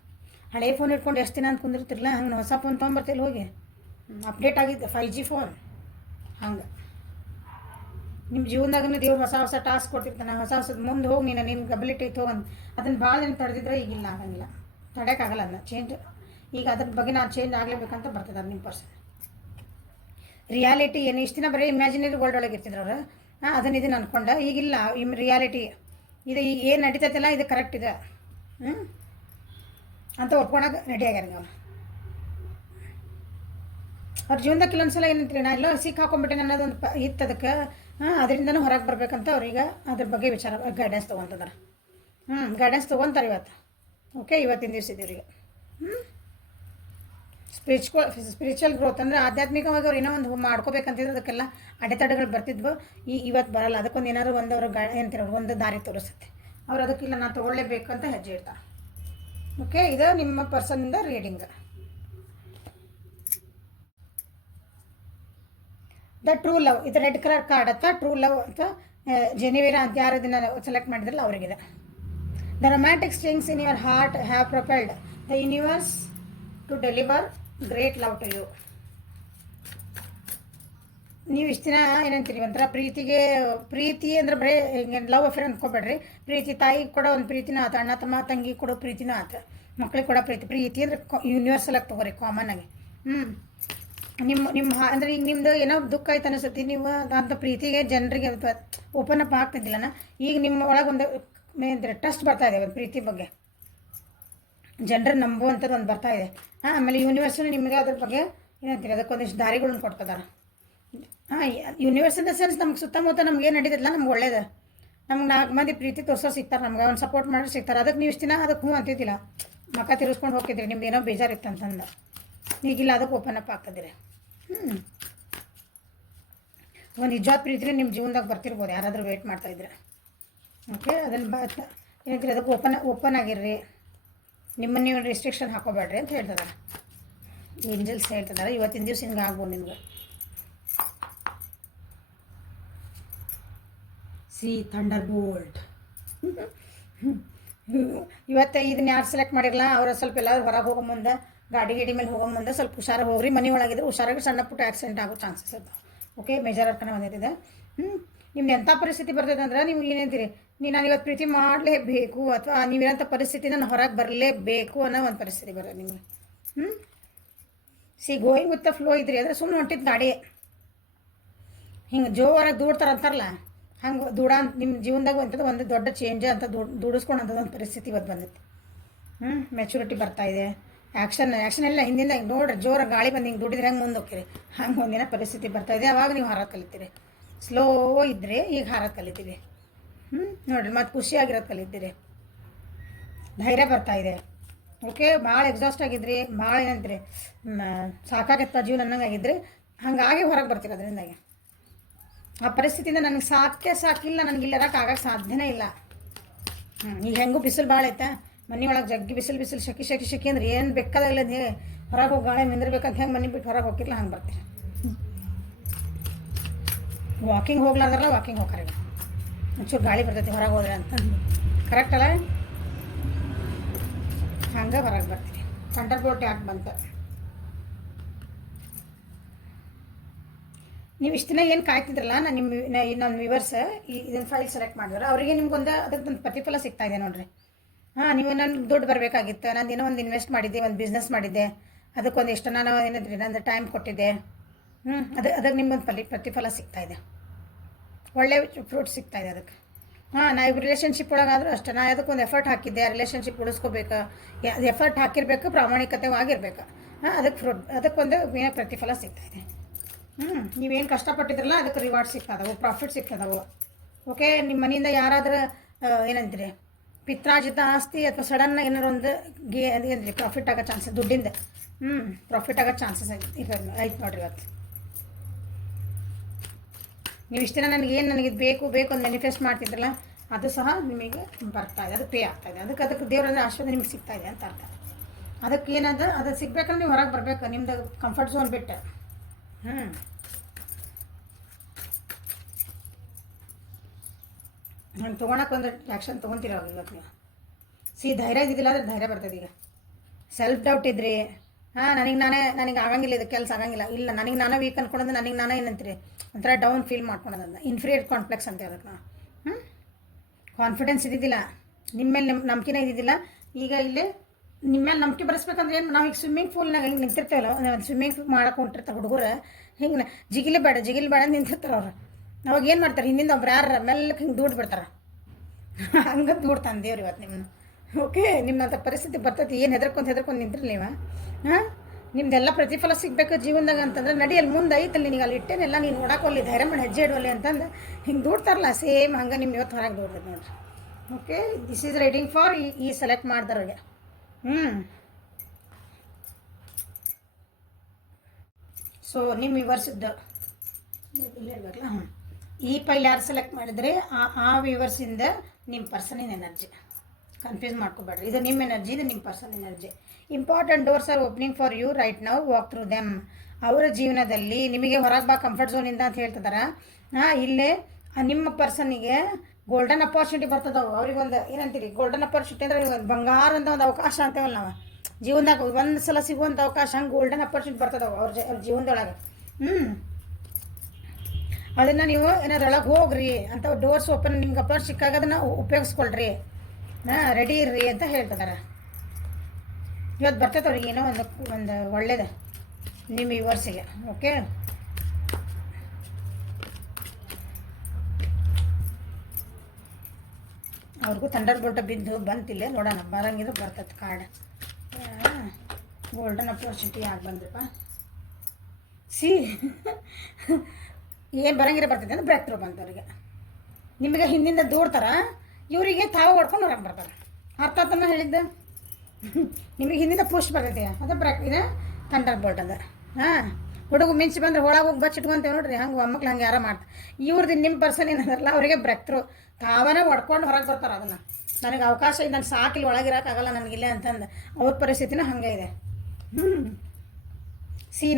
ಹಳೆ ಫೋನ್ ಇಟ್ಕೊಂಡು ಎಷ್ಟು ದಿನ ಅಂತ ಕುಂದಿರ್ತಿರಲ್ಲ, ಹಂಗೆ ಹೊಸ ಫೋನ್ ತೊಗೊಂಬರ್ತಿಲ್ಲ ಹೋಗಿ, ಅಪ್ಡೇಟ್ ಆಗಿದ್ದು 5G ಫೋನ್. ಹಂಗೆ ನಿಮ್ಮ ಜೀವನದಾಗೂ ದೇವ್ರು ಹೊಸ ಟಾಸ್ಕ್ ಕೊಟ್ಟಿರ್ತಾನೆ, ಹೊಸ ಮುಂದೆ ಹೋಗಿ ನಿನ್ಗೆ ಅಬಿಲಿಟಿ ತೊಗೊಂಡು ಅದನ್ನು ಭಾಳ ದಿನ ತಡೆದಿದ್ರೆ ಈಗಿಲ್ಲ, ಆಗಂಗಿಲ್ಲ, ತಡೆಯೋಕ್ಕಾಗಲ್ಲ ಅದನ್ನ ಚೇಂಜ್. ಈಗ ಅದ್ರ ಬಗ್ಗೆ ನಾನು ಚೇಂಜ್ ಆಗಲೇಬೇಕಂತ ಬರ್ತಿದ್ದಾರೆ ನಿಮ್ಮ ಪರ್ಸನ್. ರಿಯಾಲಿಟಿ ಏನು ಇಷ್ಟು ದಿನ ಬರೀ ಇಮ್ಯಾಜಿನರಿ ವರ್ಲ್ಡ್ ಒಳಗೆ ಇರ್ತಿದ್ರು ಅವರು, ಇದನ್ನು ಅಂದ್ಕೊಂಡ. ಈಗಿಲ್ಲ, ರಿಯಾಲಿಟಿ ಇದು ಈಗ ಏನು ನಡೀತೈತಲ್ಲ ಇದು ಕರೆಕ್ಟ್ ಇದೆ ಅಂತ ಒಪ್ಕೊಳಕ್ಕೆ ರೆಡಿ ಆಗ್ಯಾರ. ನಾವು ಅವ್ರ ಜೀವನದಾಗ ಕೆಲವೊಂದು ಸಲ ಏನಂತೀರಿ, ನಾ ಎಲ್ಲ ಸಿಕ್ ಹಾಕೊಂಡ್ಬಿಟ್ಟೆ ಅನ್ನೋದೊಂದು ಇತ್ತು. ಅದಕ್ಕೆ ಅದರಿಂದನೂ ಹೊರಗೆ ಬರ್ಬೇಕಂತ ಅವ್ರಿಗೆ ಅದ್ರ ಬಗ್ಗೆ ವಿಚಾರ ಗೈಡೆನ್ಸ್ ತೊಗೊತಿದ್ದಾರೆ. ಗೈಡೆನ್ಸ್ ತೊಗೊತಾರೆ ಇವತ್ತು. ಓಕೆ, ಇವತ್ತಿನ ದಿವಸ ಇದ್ದೀವ್ರಿಗೆ ಸ್ಪಿರಿಚುವಲ್ ಗ್ರೋತ್ ಅಂದರೆ ಆಧ್ಯಾತ್ಮಿಕವಾಗಿ ಅವ್ರು ಏನೋ ಒಂದು ಮಾಡ್ಕೋಬೇಕಂತಿದ್ರೆ ಅದಕ್ಕೆಲ್ಲ ಅಡೆತಡೆಗಳು ಬರ್ತಿದ್ವು. ಇವತ್ತು ಬರಲ್ಲ. ಅದಕ್ಕೊಂದು ಏನಾದ್ರು ಒಂದು ಅವ್ರು ಏನಂತೀರ ಒಂದು ದಾರಿ ತೋರಿಸುತ್ತೆ. ಅವ್ರು ಅದಕ್ಕಿಲ್ಲ ನಾನು ತೊಗೊಳ್ಳೇಬೇಕು ಅಂತ ಹೆಜ್ಜೆ ಇಡ್ತಾರೆ. ಓಕೆ, ಇದು ನಿಮ್ಮ ಪರ್ಸನ್ನಿಂದ ರೀಡಿಂಗ್. ದ ಟ್ರೂ ಲವ್, ಇದು ರೆಡ್ ಕಲರ್ ಕಾರ್ಡ್ ಅಂತ ಟ್ರೂ ಲವ್ ಅಂತ ಜೆನಿವೇರ ಅಂತ ಯಾರು ಇದನ್ನು ಸೆಲೆಕ್ಟ್ ಮಾಡಿದ್ರಲ್ಲ ಅವರಿಗಿದೆ. The romantic strings in your heart have propelled the universe to deliver great love to you. ನೀವು ಇಷ್ಟು ದಿನ ಏನಂತೀರಿ ಒಂಥರ ಪ್ರೀತಿ ಅಂದ್ರೆ ಬರೀ ಹಿಂಗೆ ಲವ್ ಅಫೇರ್ ಅಂದ್ಕೊಬೇಡ್ರಿ. ಪ್ರೀತಿ ತಾಯಿಗೆ ಕೊಡೋ ಒಂದು ಪ್ರೀತಿನೂ ಆತ, ಅಣ್ಣ ತಮ್ಮ ತಂಗಿ ಕೊಡೋ ಪ್ರೀತಿನೂ ಆತ, ಮಕ್ಳಿಗೆ ಕೊಡೋ ಪ್ರೀತಿ ಅಂದರೆ ಯೂನಿವರ್ಸಲ್ ಆಗಿ ತೊಗೋರಿ, ಕಾಮನ್ ಆಗಿ. ನಿಮ್ಮ ಅಂದರೆ ಈಗ ನಿಮ್ಮದು ಏನೋ ದುಃಖ ಆಯ್ತು ಅನಿಸುತ್ತೆ, ನೀವು ಅಂಥ ಪ್ರೀತಿಗೆ ಜನರಿಗೆ ಓಪನ್ ಅಪ್ ಆಗ್ತಿದ್ದಿಲ್ಲನ. ಈಗ ನಿಮ್ಮ ಒಳಗೊಂದು ಟ್ರಸ್ಟ್ ಬರ್ತಾ ಇದೆ ಒಂದು ಪ್ರೀತಿ ಬಗ್ಗೆ, ಜನರು ನಂಬುವಂಥದ್ದು ಒಂದು ಬರ್ತಾ ಇದೆ. ಆಮೇಲೆ ಯೂನಿವರ್ಸು ನಿಮಗೆ ಅದ್ರ ಬಗ್ಗೆ ಏನಂತೀರಿ ಅದಕ್ಕೊಂದಿಷ್ಟು ದಾರಿಗಳನ್ನ ಕೊಡ್ತಿದ್ದಾರೆ. ಯೂನಿವರ್ಸ್ ಇನ್ ದ ಸೆನ್ಸ್ ನಮ್ಗೆ ಸುತ್ತಮುತ್ತ ನಮ್ಗೆ ಏನು ನಡೀತಿಲ್ಲ ನಮ್ಗೆ ಒಳ್ಳೇದು. ನಮ್ಗೆ 4 ಮಂದಿ ಪ್ರೀತಿ ತೋರ್ಸೋ ಸಿಗ್ತಾರೆ, ನಮ್ಗೆ ಒಂದು ಸಪೋರ್ಟ್ ಮಾಡಿ ಸಿಗ್ತಾರೆ. ಅದಕ್ಕೆ ನೀವು ಇಷ್ಟು ದಿನ ಅದಕ್ಕೆ ಹ್ಞೂ ಅಂತಿದ್ದಿಲ್ಲ, ಮಕ್ಕ ತಿರ್ಸ್ಕೊಂಡು ಹೋಗ್ತಿದ್ರಿ, ನಿಮ್ದು ಏನೋ ಬೇಜಾರಿತ್ತು ಅಂತಂದು. ಈಗಿಲ್ಲ, ಅದಕ್ಕೆ ಓಪನ್ ಅಪ್ ಆಗ್ತದಿರಿ. ಒಂದು ನಿಜವಾದ ಪ್ರೀತಿ ನಿಮ್ಮ ಜೀವನದಾಗ ಬರ್ತಿರ್ಬೋದು, ಯಾರಾದರೂ ವೇಟ್ ಮಾಡ್ತಾಯಿದ್ರೆ. ಓಕೆ, ಅದನ್ನು ಏನಂತೀರಿ ಅದಕ್ಕೆ ಓಪನ್ ಆಗಿರ್ರಿ, ನಿಮ್ಮನ್ನು ನೀವು ರಿಸ್ಟ್ರಿಕ್ಷನ್ ಹಾಕೋಬೇಡ್ರಿ ಅಂತ ಹೇಳ್ತಿದ್ದಾರೆ. ಏಂಜಲ್ಸ್ ಹೇಳ್ತಿದ್ದಾರೆ ಇವತ್ತಿನ ದಿವಸ ಹಿಂಗೆ ಆಗ್ಬೋದು ನಿಮ್ಗೆ. C thunder bolt. ಇವತ್ತು ಇದನ್ನ ಯಾರು ಸೆಲೆಕ್ಟ್ ಮಾಡಿರಲ್ಲ ಅವರು ಸ್ವಲ್ಪ ಎಲ್ಲರೂ ಹೊರಗೆ ಹೋಗೋ ಮುಂದೆ, ಗಾಡಿ ಮೇಲೆ ಹೋಗೋ ಮುಂದೆ ಸ್ವಲ್ಪ ಹುಷಾರಾಗಿ ಹೋಗ್ರಿ. ಮನೆ ಒಳಗಿದ್ರೆ ಹುಷಾರಾಗಿ, ಸಣ್ಣ ಪುಟ್ಟ ಆಕ್ಸಿಡೆಂಟ್ ಆಗೋ ಚಾನ್ಸಸ್ ಇರ್ತವೆ. ಓಕೆ, ಮೇಜರ್ ಅರ್ಕನ ಬಂದಿದೆ. ನಿಮ್ದು ಎಂಥ ಪರಿಸ್ಥಿತಿ ಬರ್ತದೆ ಅಂದ್ರೆ ನೀವು ಏನಂತೀರಿ, ನಾನು ಇವತ್ತು ಪ್ರೀತಿ ಮಾಡಲೇಬೇಕು ಅಥವಾ ನೀವಿರೋಂಥ ಪರಿಸ್ಥಿತಿನ ನಾನು ಹೊರಗೆ ಬರಲೇಬೇಕು ಅನ್ನೋ ಒಂದು ಪರಿಸ್ಥಿತಿ ಬರೋದು ನಿಮಗೆ. C going with the flow ಇದ್ರಿ ಅಂದರೆ ಸುಮ್ಮನೆ ಹೊಂಟಿದ್ದು ಗಾಡಿ ಹಿಂಗೆ ಜೋರಾಗಿ ದೂಡ್ತಾರಂತಾರಲ್ಲ, ಹಂಗೆ ನಿಮ್ಮ ಜೀವನದಾಗ ಒಂದು ದೊಡ್ಡ ಚೇಂಜ್ ಅಂತ ದುಡಿಸ್ಕೊಂಡಂಥದ್ದು ಒಂದು ಪರಿಸ್ಥಿತಿ ಇವತ್ತು ಬಂದೈತಿ. ಮೆಚುರಿಟಿ ಬರ್ತಾಯಿದೆ. ಆ್ಯಕ್ಷನ್ ಎಲ್ಲ ಹಿಂದಿಂದ ಹಿಂಗೆ ನೋಡ್ರಿ, ಜೋರಾಗಿ ಗಾಳಿ ಬಂದು ಹಿಂಗೆ ದುಡಿದ್ರೆ ಹೆಂಗೆ ಮುಂದೆ ಹೋಗ್ತೀರಿ, ಹಂಗೆ ಒಂದಿನ ಪರಿಸ್ಥಿತಿ ಬರ್ತಾಯಿದೆ. ಅವಾಗ ನೀವು ಹಾರೋದು ಕಲಿತೀರಿ. ಸ್ಲೋ ಇದ್ದರೆ ಈಗ ಹಾರೋದು ಕಲಿತೀವಿ. ನೋಡಿರಿ, ಮತ್ತು ಖುಷಿಯಾಗಿರೋದು ಕಲಿತೀರಿ. ಧೈರ್ಯ ಬರ್ತಾಯಿದೆ. ಓಕೆ, ಭಾಳ ಎಕ್ಸಾಸ್ಟ್ ಆಗಿದ್ರಿ, ಭಾಳ ಏನಂತೀರಿ ಸಾಕಾಗತ್ತ ಜೀವನ ಅನ್ನಂಗಾಗಿದ್ರಿ, ಹಾಗಾಗಿ ಹೊರಗೆ ಬರ್ತೀರಿ ಅದರಿಂದಾಗಿ. ಆ ಪರಿಸ್ಥಿತಿಯಿಂದ ನನಗೆ ಸಾಕಿಲ್ಲ, ನನಗಿಲ್ಲ ಇರೋಕೆ ಆಗಕ್ಕೆ ಸಾಧ್ಯನೇ ಇಲ್ಲ. ಈಗ ಹೆಂಗೂ ಬಿಸಿಲು ಭಾಳ ಐತೆ, ಮನೆ ಒಳಗೆ ಜಗ್ಗಿ ಬಿಸಿಲು ಶೆಕಿ ಅಂದ್ರೆ ಏನು ಬೇಕಾದಾಗಲ್ಲ ನೀವು ಹೊರಗೆ ಹೋಗಿ ಗಾಳಿ ನಿಂದಿರ್ಬೇಕಂತ ಹೆಂಗೆ ಮನೆ ಬಿಟ್ಟು ಹೊರಗೆ ಹೋಗಿಲ್ಲ ಹಂಗೆ ಬರ್ತೀರಿ. ವಾಕಿಂಗ್ ಹೋಗ್ಲಾರ್ದಾರಲ್ಲ ವಾಕಿಂಗ್ ಹೋಗ್ತಾರೆ, ಒಂಚೂರು ಗಾಳಿ ಬರ್ತೈತಿ ಹೊರಗೆ ಹೋದ್ರೆ ಅಂತ. ಕರೆಕ್ಟ್ ಅಲ್ಲ? ಹಂಗೆ ಹೊರಗೆ ಬರ್ತೀರಿ. ಥಂಡರ್ ಬೋಲ್ಟ್ ಯಾಕೆ ಬಂತ? ನೀವು ಇಷ್ಟು ದಿನ ಏನು ಕಾಯ್ತಿದ್ರಲ್ಲ, ನನ್ನ ವ್ಯೂವರ್ಸ್ ಇದನ್ನು ಫೈಲ್ ಸೆಲೆಕ್ಟ್ ಮಾಡಿದ್ರೆ ಅವರಿಗೆ ನಿಮ್ಗೊಂದು ಅದಕ್ಕೊಂದು ಪ್ರತಿಫಲ ಸಿಗ್ತಾ ಇದೆ ನೋಡಿರಿ. ನೀವು ನನಗೆ ದುಡ್ಡು ಬರಬೇಕಾಗಿತ್ತು, ನಾನು ಏನೋ ಒಂದು ಇನ್ವೆಸ್ಟ್ ಮಾಡಿದ್ದೆ, ಒಂದು ಬಿಸ್ನೆಸ್ ಮಾಡಿದ್ದೆ, ಅದಕ್ಕೊಂದು ಎಷ್ಟು ನಾನು ಏನಂದ್ರಿ ನಂದು ಟೈಮ್ ಕೊಟ್ಟಿದ್ದೆ. ಅದಕ್ಕೆ ನಿಮ್ಮೊಂದು ಪ್ರತಿಫಲ ಸಿಗ್ತಾಯಿದೆ, ಒಳ್ಳೆ ಫ್ರೂಟ್ ಸಿಗ್ತಾಯಿದೆ ಅದಕ್ಕೆ. ನಾವು ರಿಲೇಷನ್ಶಿಪ್ ಒಳಗಾದರೂ ಅಷ್ಟೇ, ನಾನು ಅದಕ್ಕೊಂದು ಎಫರ್ಟ್ ಹಾಕಿದ್ದೆ, ರಿಲೇಷನ್ಶಿಪ್ ಉಳಿಸ್ಕೋಬೇಕು, ಅದು ಎಫರ್ಟ್ ಹಾಕಿರ್ಬೇಕು, ಪ್ರಾಮಾಣಿಕತೆವಾಗಿರ್ಬೇಕು. ಅದಕ್ಕೊಂದು ಏನೋ ಪ್ರತಿಫಲ ಸಿಗ್ತಾಯಿದೆ. ನೀವೇನು ಕಷ್ಟಪಟ್ಟಿದ್ರಲ್ಲ ಅದಕ್ಕೆ ರಿವಾರ್ಡ್ ಸಿಗ್ತದವು, ಪ್ರಾಫಿಟ್ ಸಿಗ್ತದವು. ಓಕೆ, ನಿಮ್ಮ ಮನೆಯಿಂದ ಯಾರಾದರೂ ಏನಂತೀರಿ ಪಿತ್ರಾರ್ಜಿತ ಆಸ್ತಿ ಅಥವಾ ಸಡನ್ ಏನಾರು ಒಂದು ಏನ್ರಿ ಪ್ರಾಫಿಟ್ ಆಗೋ ಚಾನ್ಸಸ್, ದುಡ್ಡಿಂದ ಪ್ರಾಫಿಟ್ ಆಗೋ ಚಾನ್ಸಸ್ ಆಯ್ತು ನೋಡ್ರಿ ಇವತ್ತು. ನೀವು ಇಷ್ಟು ದಿನ ನನಗಿದು ಬೇಕು ಅಂತ ಮ್ಯಾನಿಫೆಸ್ಟ್ ಮಾಡ್ತಿದ್ರಲ್ಲ ಅದು ಸಹ ನಿಮಗೆ ಬರ್ತಾಯಿದೆ, ಅದು ಪೇ ಆಗ್ತಾಯಿದೆ. ಅದಕ್ಕೆ ದೇವರಂದ್ರೆ ಆಶೀರ್ವಾದ ನಿಮ್ಗೆ ಸಿಗ್ತಾಯಿದೆ ಅಂತ ಅರ್ಥ. ಅದಕ್ಕೆ ಏನದು ಅದು ಸಿಗ್ಬೇಕಂದ್ರೆ ನೀವು ಹೊರಗೆ ಬರಬೇಕು, ನಿಮ್ದು ಕಂಫರ್ಟ್ ಝೋನ್ ಬಿಟ್ಟು. ನಾನು ತೊಗೊಳಕ್ಕೆ ಒಂದು ಆ್ಯಕ್ಷನ್ ತೊಗೊತೀರ ಇವತ್ತು ನೀವು. ಧೈರ್ಯ ಇದ್ದಿದ್ದಿಲ್ಲ ಅಂದರೆ ಧೈರ್ಯ ಬರ್ತದೆ. ಈಗ ಸೆಲ್ಫ್ ಡೌಟ್ ಇದ್ರಿ, ನನಗೆ ಆಗಂಗಿಲ್ಲ, ಇದು ಕೆಲಸ ಆಗಂಗಿಲ್ಲ, ಇಲ್ಲ ನನಗೆ ನಾನೇ ವೀಕ್ ಅಂದ್ಕೊಂಡ್ರೆ ನನಗೆ ನಾನೇ ಏನಂತೀರಿ ಒಂಥರ ಡೌನ್ ಫೀಲ್ ಮಾಡ್ಕೊಳೋದಂತ ಇನ್ಫೀರಿಯರ್ ಕಾಂಪ್ಲೆಕ್ಸ್ ಅಂತ ಅದಕ್ಕೆ ನಾವು. ಕಾನ್ಫಿಡೆನ್ಸ್ ಇದ್ದಿದ್ದಿಲ್ಲ, ನಿಮ್ಮ ಮೇಲೆ ನಂಬಿಕೆನೇ ಇದ್ದಿದ್ದಿಲ್ಲ. ಈಗ ಇಲ್ಲಿ ನಿಮ್ಮ ಮೇಲೆ ನಂಬಿಕೆ ಬರೆಸ್ಬೇಕಂದ್ರೆ ಏನು, ನಾವು ಈಗ ಸ್ವಿಮ್ಮಿಂಗ್ ಪೂಲ್ನಾಗ ಹಿಂಗೆ ನಿಂತಿರ್ತೇವಲ್ಲ, ಒಂದು ಸ್ವಿಮ್ಮಿಂಗ್ ಮಾಡಕ್ಕೆ ಹೊಂಟಿರ್ತಾರೆ ಹುಡುಗರು, ಹಿಂಗೆ ಜಿಗಿಲಿ ಬೇಡ ಅಂತ ನಿಂತಿರ್ತಾರೆ ಅವ್ರು. ಅವಾಗ ಏನು ಮಾಡ್ತಾರೆ, ಹಿಂದಿಂದ ಒಬ್ರು ಯಾರು ಮೆಲ್ಲಕ್ಕೆ ಹಿಂಗೆ ದೂಡ್ ಬಿಡ್ತಾರೆ, ಹಂಗೆ ದೂಡ್ತಾನೆ ದೇವ್ರು ಇವತ್ತು ನಿಮ್ಮನ್ನು. ಓಕೆ, ನಿಮ್ಮಂಥ ಪರಿಸ್ಥಿತಿ ಬರ್ತೈತಿ, ಏನು ಹೆದರ್ಕೊಂಡು ನಿಂತಿರಲಿ ನೀವು. ನಿಮ್ದೆಲ್ಲ ಪ್ರತಿಫಲ ಸಿಗಬೇಕು ಜೀವನದಾಗ ಅಂತಂದ್ರೆ ನಡಿಯಲ್ಲಿ ಮುಂದೆ ಐತಲ್ಲಿ ನಿನಗೆ ಅಲ್ಲಿ ಇಟ್ಟೇನೆಲ್ಲ ನೀನು ನೋಡೋಕೊಲ್ಲಿ ಧೈರ್ಯ ಮಾಡಿ ಹೆಜ್ಜೆ ಇಡುವಲ್ಲಿ ಅಂತಂದು ಹಿಂಗೆ ದೂಡ್ತಾರಲ್ಲ ಸೇಮ್ ಹಂಗೆ ನಿಮ್ಮ ಇವತ್ತು ಹೊರಗೆ ದೂಡ್ತದೆ ನೋಡಿರಿ. Okay, this is writing for ಈ ಸೆಲೆಕ್ಟ್ ಮಾಡ್ದವ್ರಿಗೆ. ಸೊ ನಿಮ್ಮ ವಿವರ್ಸಿದ್ದು ಇಲ್ಲೇ ಇರ್ಬೇಕಲ್ಲ. ಈ ಪೈಲ್ ಯಾರು ಸೆಲೆಕ್ಟ್ ಮಾಡಿದರೆ ಆ ವಿವರ್ಸಿಂದ ನಿಮ್ಮ ಪರ್ಸನಿನ ಎನರ್ಜಿ ಕನ್ಫ್ಯೂಸ್ ಮಾಡ್ಕೋಬೇಡ್ರಿ. ಇದು ನಿಮ್ಮ ಎನರ್ಜಿ, ಇದು ನಿಮ್ಮ person energy. Important doors are opening for you right now, walk through them. ಅವರ ಜೀವನದಲ್ಲಿ ನಿಮಗೆ ಹೊರಗೆ ಬಾ ಕಂಫರ್ಟ್ ಝೋನಿಂದ ಅಂತ ಹೇಳ್ತಿದ್ದಾರೆ. ಇಲ್ಲೇ ನಿಮ್ಮ ಪರ್ಸನ್ನಿಗೆ ಗೋಲ್ಡನ್ ಅಪಾರ್ಚುನಿಟಿ ಬರ್ತದವು. ಅವ್ರಿಗೊಂದು ಏನಂತೀರಿ, ಗೋಲ್ಡನ್ ಅಪಾರ್ಚುನಿಟಿ ಅಂದರೆ ಬಂಗಾರ ಅಂತ ಒಂದು ಅವಕಾಶ ಅಂತೇವಲ್ಲ ನಾವು ಜೀವನದಾಗ ಒಂದು ಸಲ ಸಿಗುವಂಥ ಅವಕಾಶ, ಹಂಗೆ ಗೋಲ್ಡನ್ ಅಪಾರ್ಚುನಿಟಿ ಬರ್ತದವು ಅವ್ರ ಜೀವನದೊಳಗೆ. ಅದನ್ನು ನೀವು ಏನಾದ್ರು ಒಳಗೆ ಹೋಗ್ರಿ ಅಂತ ಡೋರ್ಸ್ ಓಪನ್ ನಿಮ್ಗೆ ಅಪಾರ್ಚ್ ಸಿಕ್ಕಾಗ ಅದನ್ನು ಉಪಯೋಗಿಸ್ಕೊಳ್ರಿ, ರೆಡಿ ಇರ್ರಿ ಅಂತ ಹೇಳ್ತಿದ್ದಾರೆ. ಇವತ್ತು ಬರ್ತೈತೆ ಅವ್ರಿಗೆ ಏನೋ ಒಂದು ಒಳ್ಳೇದು ನಿಮ್ಮ ವ್ಯೂವರ್ಸಿಗೆ. ಓಕೆ, ಅವ್ರಿಗೂ ಥಂಡರ್ ಬೋಲ್ಟ್ ಬಿದ್ದು ಬಂತಿಲ್ಲ ನೋಡೋಣ, ಬರಂಗಿದ್ರೆ ಬರ್ತೈತೆ ಕಾರ್ಡ್. ಗೋಲ್ಡನ್ ಅಪಾರ್ಚುನಿಟಿ ಯಾಕೆ ಬಂದ್ರಪ್ಪ? ಏನು ಬರಂಗಿರ ಬರ್ತೈತೆ ಅಂದ್ರೆ ಬ್ರೇಕ್ ಥ್ರೂ ಬಂತವ್ರಿಗೆ. ನಿಮಗೆ ಹಿಂದಿಂದ ದೂಡ್ತಾರ, ಇವರಿಗೆ ತಾವು ಹೊಡ್ಕೊಂಡು ಹೊರಗೆ ಬರ್ತಾರೆ. ಅರ್ಥ ಆತನ ಹೇಳಿದ್ದೆ? ನಿಮಗೆ ಹಿಂದಿಂದ ಪುಷ್ ಬರ್ತೈತೆ, ಅದು ಬ್ರೇಕ್, ಇದೆ ಥಂಡರ್ ಬೋಲ್ಟ್ ಅದ. ಹುಡುಗ ಮಿಂಚಿ ಬಂದ್ರೆ ಒಳಗೆ ಹೋಗಿ ಬಚ್ಚಿಟ್ಕೊಂತೇವೆ ನೋಡ್ರಿ, ಹಂಗೆ ಒಮ್ಮಕ್ಳು ಹಂಗೆ ಯಾರೋ ಮಾಡ್ತಾರೆ. ಇವ್ರದ್ದು ನಿಮ್ಮ ಪರ್ಸನ್ ಏನದಲ್ಲ ಅವರಿಗೆ ಬ್ರೇಕ್ ಥ್ರೂ, ತಾವೇ ಹೊಡ್ಕೊಂಡು ಹೊರಗೆ ಬರ್ತಾರೆ. ಅದನ್ನು ನನಗೆ ಅವಕಾಶ ಇದೆ, ನಾನು ಸಾಕಿಲ್ಲಿ ಒಳಗಿರೋಕ್ಕಾಗಲ್ಲ ನನಗಿಲ್ಲ ಅಂತಂದು ಅವ್ರ ಪರಿಸ್ಥಿತಿನೂ ಹಂಗೆ ಇದೆ.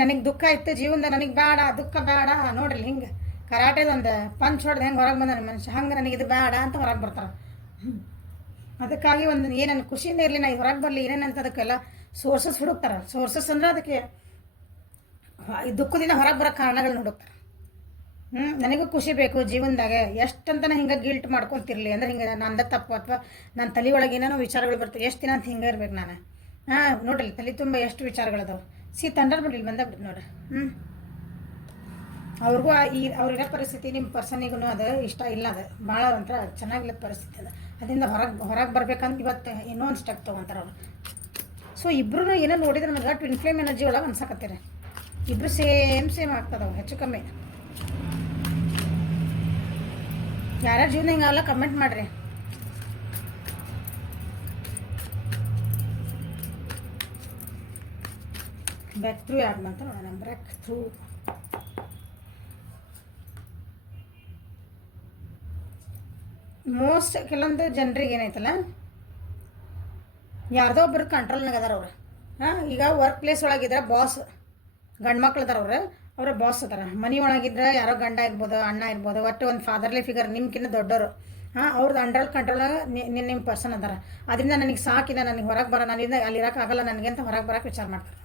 ನನಗೆ ದುಃಖ ಇತ್ತು ಜೀವನದ, ನನಗೆ ಬೇಡ ದುಃಖ ಬೇಡ ನೋಡ್ರಿ, ಹಿಂಗೆ ಕರಾಟೆದೊಂದು ಪಂಚ್ ಹೊಡೆದು ಹೆಂಗೆ ಹೊರಗೆ ಬಂದ ಮನುಷ್ಯ, ಹಂಗೆ ನನಗಿದು ಬೇಡ ಅಂತ ಹೊರಗೆ ಬರ್ತಾರೆ. ಅದಕ್ಕಾಗಿ ಒಂದು ಏನನ್ನು ಖುಷಿಯಿಂದ ಇರಲಿ, ನಾ ಹೊರಗೆ ಬರಲಿ ಏನೇನಂತ ಅದಕ್ಕೆಲ್ಲ ಸೋರ್ಸಸ್ ಹುಡುಕ್ತಾರೆ. ಸೋರ್ಸಸ್ ಅಂದ್ರೆ ಅದಕ್ಕೆ ದುಃಖದಿಂದ ಹೊರಗೆ ಬರೋ ಕಾರಣಗಳನ್ನ ಹುಡುಕ್ತಾರೆ. ನನಗೂ ಖುಷಿ ಬೇಕು ಜೀವನದಾಗ, ಎಷ್ಟಂತ ನಾನು ಹಿಂಗೆ ಗಿಲ್ಟ್ ಮಾಡ್ಕೊತಿರ್ಲಿ ಅಂದ್ರೆ ಹಿಂಗೆ ನಂದ ತಪ್ಪು ಅಥವಾ ನನ್ನ ತಲೆ ಒಳಗೆ ಏನೇನೋ ವಿಚಾರಗಳು ಬರ್ತವೆ, ಎಷ್ಟು ದಿನ ಅಂತ ಹಿಂಗೆ ಇರ್ಬೇಕು ನಾನು. ನೋಡ್ರಿ ತಲೆ ತುಂಬ ಎಷ್ಟು ವಿಚಾರಗಳದಾವೆ. ಥಂಡರ್ ಬೋಲ್ಟ್ ಇಲ್ಲಿ ಬಂದಾಗ್ಬಿಟ್ಟು ನೋಡ್ರಿ. ಅವ್ರಿಗೂ ಅವ್ರಿರೋ ಪರಿಸ್ಥಿತಿ ನಿಮ್ಮ ಪರ್ಸನಿಗೂ ಅದು ಇಷ್ಟ ಇಲ್ಲ, ಅದು ಭಾಳ ಒಂಥರ ಚೆನ್ನಾಗಿಲ್ಲದ ಪರಿಸ್ಥಿತಿ ಅದು. ಅದರಿಂದ ಹೊರಗೆ ಬರ್ಬೇಕಂತ ಇವತ್ತು ಇನ್ನೊಂದು ಸ್ಟೆಪ್ ತೊಗೊತಾರೆ ಅವರು. ಸೊ ಇಬ್ಬರೂ ಏನೋ ನೋಡಿದ್ರೆ ನನಗೆ ಟ್ವಿನ್ ಫ್ಲೇಮ್ ಎನರ್ಜಿ ಒಳಗೆ ಅನ್ಸಕತ್ತೀರಿ. ಇಬ್ಬರು ಸೇಮ್ ಆಗ್ತದವು ಹೆಚ್ಚು ಕಮ್ಮಿ. ಯಾರ್ಯಾರ ಜೀವನ ಹಿಂಗಲ್ಲ ಕಮೆಂಟ್ ಮಾಡಿರಿ. ಬ್ರೇಕ್ ಥ್ರೂ ಯಾರು ಅಂತ ನೋಡೋಣ. ಬ್ರೇಕ್ ಥ್ರೂ ಮೋಸ್ಟ್ ಕೆಲವೊಂದು ಜನರಿಗೆ ಏನೈತಲ್ಲ, ಯಾರ್ದೋ ಒಬ್ಬರು ಕಂಟ್ರೋಲ್ನಾಗ ಅದಾರ ಅವ್ರು. ಈಗ ವರ್ಕ್ ಪ್ಲೇಸ್ ಒಳಗಿದ್ರೆ ಬಾಸ್ ಗಂಡು ಮಕ್ಳು ಅದಾರ ಅವ್ರ ಬಾಸ್ ಅದಾರ. ಮನೆ ಒಳಗಿದ್ರೆ ಯಾರೋ ಗಂಡ ಇರ್ಬೋದು, ಅಣ್ಣ ಇರ್ಬೋದು, ಒಟ್ಟು ಒಂದು ಫಾದರ್ಲಿ ಫಿಗರ್ ನಿಮ್ಗಿನ್ನ ದೊಡ್ಡವರು. ಅವ್ರದ್ದು ಅಂಡರ್ ಕಂಟ್ರೋಲಾಗ ನಿಮ್ಮ ಪರ್ಸನ್ ಅದಾರ. ಅದರಿಂದ ನನಗೆ ಸಾಕಿದೆ, ನನಗೆ ಹೊರಗೆ ಬರೋ, ನನ್ನಿಂದ ಅಲ್ಲಿ ಇರೋಕ್ಕಾಗಲ್ಲ ನನಗೆ ಅಂತ ಹೊರಗೆ ಬರೋಕೆ ವಿಚಾರ ಮಾಡ್ತಾರೆ.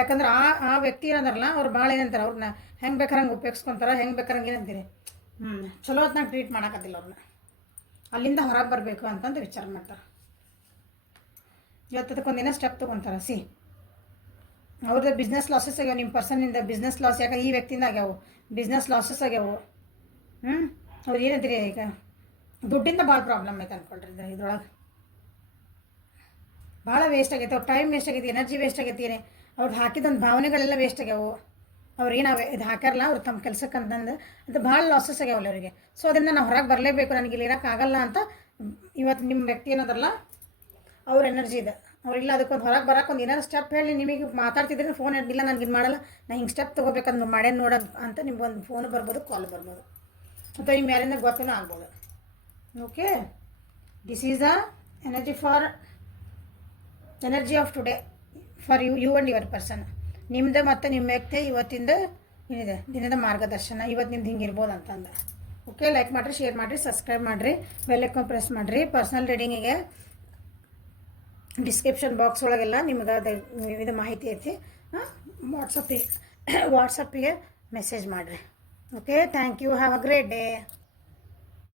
ಯಾಕಂದ್ರೆ ಆ ವ್ಯಕ್ತಿ ಏನಂದಾರಲ್ಲ ಅವ್ರು ಭಾಳ ಏನಂತಾರೆ, ಅವ್ರನ್ನ ಹೆಂಗೆ ಬೇಕಾರೆ ಹಂಗೆ ಉಪಯೋಗಿಸ್ಕೊಂತಾರೆ, ಹೆಂಗೆ ಬೇಕಾರೆ ಹಂಗೆ ಏನಂತೀರಿ, ಚಲೋ ಹೊತ್ನಾಗ ಟ್ರೀಟ್ ಮಾಡೋಕ್ಕತ್ತಿಲ್ಲ ಅವ್ರನ್ನ. ಅಲ್ಲಿಂದ ಹೊರಗೆ ಬರಬೇಕು ಅಂತಂದು ವಿಚಾರ ಮಾಡ್ತಾರೆ. ಇವತ್ತದಕ್ಕೊಂದಿನ ಸ್ಟೆಪ್ ತೊಗೊತಾರೆ. ಅವ್ರದ್ದು ಬಿಸ್ನೆಸ್ ಲಾಸಸ್ ಆಗ್ಯಾವ, ನಿಮ್ಮ ಪರ್ಸನ್ನಿಂದ ಬಿಸ್ನೆಸ್ ಲಾಸ್. ಯಾಕಂದ್ರೆ ಈ ವ್ಯಕ್ತಿಯಿಂದ ಆಗ್ಯಾವು ಬಿಸ್ನೆಸ್ ಲಾಸಸ್ ಆಗ್ಯಾವು. ಅವ್ರು ಏನಂತೀರಿ, ಈಗ ದುಡ್ಡಿಂದ ಭಾಳ ಪ್ರಾಬ್ಲಮ್ ಐತೆ ಅಂದ್ಕೊಳ್ರಿ. ಇದ್ರೊಳಗೆ ಭಾಳ ವೇಸ್ಟ್ ಆಗೈತೆ, ಅವ್ರ ಟೈಮ್ ವೇಸ್ಟ್ ಆಗೈತಿ, ಎನರ್ಜಿ ವೇಸ್ಟ್ ಆಗೈತಿ. ಅವ್ರು ಹಾಕಿದಂಥ ಭಾವನೆಗಳೆಲ್ಲ ವೇಸ್ಟ್ ಆಗ್ಯಾವು. ಅವ್ರು ಏನು ಇದು ಹಾಕಾರಲ್ಲ ಅವ್ರು ತಮ್ಮ ಕೆಲಸಕ್ಕೆ ಅಂತಂದು ಅದು ಭಾಳ ಲಾಸಸ್ ಆಗ್ಯಾವಲ್ಲ ಅವರಿಗೆ. ಸೊ ಅದರಿಂದ ನಾವು ಹೊರಗೆ ಬರಲೇಬೇಕು, ನನಗೆ ಇಲ್ಲಿ ಇರೋಕ್ಕಾಗಲ್ಲ ಅಂತ ಇವತ್ತು ನಿಮ್ಮ ವ್ಯಕ್ತಿ ಏನದಲ್ಲ ಅವ್ರ ಎನರ್ಜಿ ಇದೆ. ಅವ್ರಿಲ್ಲ ಅದಕ್ಕೊಂದು ಹೊರಗೆ ಬರೋಕ್ಕೊಂದು ಏನಾದ್ರು ಸ್ಟೆಪ್ ಹೇಳಿ, ನಿಮಗೆ ಮಾತಾಡ್ತಿದ್ರೆ ಫೋನ್ ಹಿಡಿದಿಲ್ಲ, ನನಗೆ ಇದು ಮಾಡಲ್ಲ, ನಾನು ಹಿಂಗೆ ಸ್ಟೆಪ್ ತೊಗೋಬೇಕಂದು ಮಾಡೇನು ನೋಡೋದು ಅಂತ ನಿಮ್ಗೆ ಒಂದು ಫೋನ್ ಬರ್ಬೋದು, ಕಾಲ್ ಬರ್ಬೋದು, ಅಥವಾ ನಿಮ್ಮ ಯಾರಿಂದ ಗೊತ್ತೂ ಆಗ್ಬೋದು. Okay, this is a energy of today for you and your person. ನಿಮ್ಮದು ಮತ್ತು ನಿಮ್ಮ ವ್ಯಕ್ತಿ ಇವತ್ತಿಂದ ಏನಿದೆ ದಿನದ ಮಾರ್ಗದರ್ಶನ, ಇವತ್ತು ನಿಮ್ದು ಹಿಂಗೆ ಇರ್ಬೋದು ಅಂತಂದು. ಓಕೆ, ಲೈಕ್ ಮಾಡಿರಿ, ಶೇರ್ ಮಾಡಿರಿ, ಸಬ್ಸ್ಕ್ರೈಬ್ ಮಾಡಿರಿ, ಬೆಲ್ ಐಕಾನ್ ಪ್ರೆಸ್ ಮಾಡಿರಿ. ಪರ್ಸ್ನಲ್ ರೀಡಿಂಗಿಗೆ ಡಿಸ್ಕ್ರಿಪ್ಷನ್ ಬಾಕ್ಸ್ ಒಳಗೆಲ್ಲ ನಿಮ್ಗೆ ಅದು ಇದು ಮಾಹಿತಿ ಐತಿ. ವಾಟ್ಸಪ್ಪಿಗೆ ಮೆಸೇಜ್ ಮಾಡಿರಿ. Okay, thank you, have a great day.